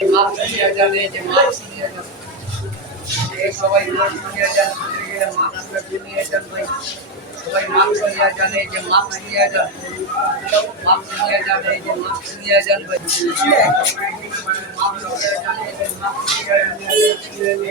जमात किया जाने जमात किया जाने एक हवाई मांग किया जाने मांग किया जाने हवाई मांग किया जाने जमात किया जाने मांग किया जाने जमात किया जाने मांग किया जाने जमात किया जाने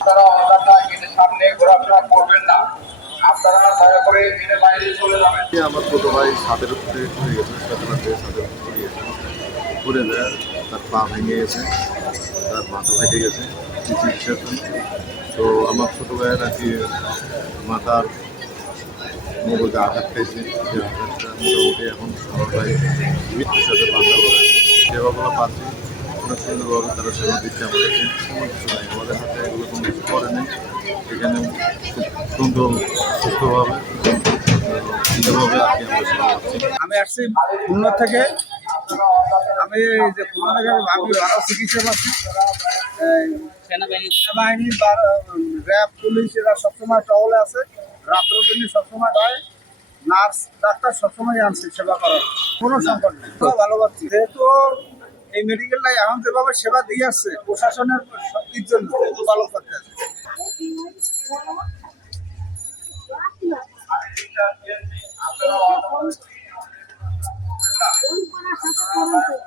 আপনারা সামনে ঘোরাফেরা করে গেটের বাইরে আমার ছোট ভাই ছাদের উপরে পড়ে গেছে সাধারণত ছাদের উপরে গেছে। যায় তার পা ভেঙে গেছে, তার মাথা ফেটে গেছে তো আমার ছোট ভাইয়ের আর কি মাথার মগজে আঘাত পেয়েছে সেই আঘাতটা মোটামুটি এখন ভাই মৃত্যুর সাথে পাল্টা করে সেবাগুলো পাচ্ছি সুন্দরভাবে তারা সেবা দিচ্ছে আমাদেরকে কোনো কিছু নাই আমাদের হাতে এগুলো কোনো কিছু করে নেই এখানে সুন্দর, সুস্থভাবে, সুন্দরভাবে আর কি আমরা সেবা পাচ্ছি আমি আসছি খুলনা থেকে। আমি যে খুলনা থেকে, আমি ভালো চিকিৎসা পাচ্ছি সেনাবাহিনী র্যাব, পুলিশ, এরা সবসময় টহলে আছে। রাত্র দিন সবসময় হয় নার্স, ডাক্তার সবসময় আনছে সেবা করার। কোনো সংকট নেই। ভালো যেহেতু এই মেডিকেলটা এখন যেভাবে সেবা দিয়ে আসছে প্রশাসনের শক্তির জন্য ভালো করতে আছে।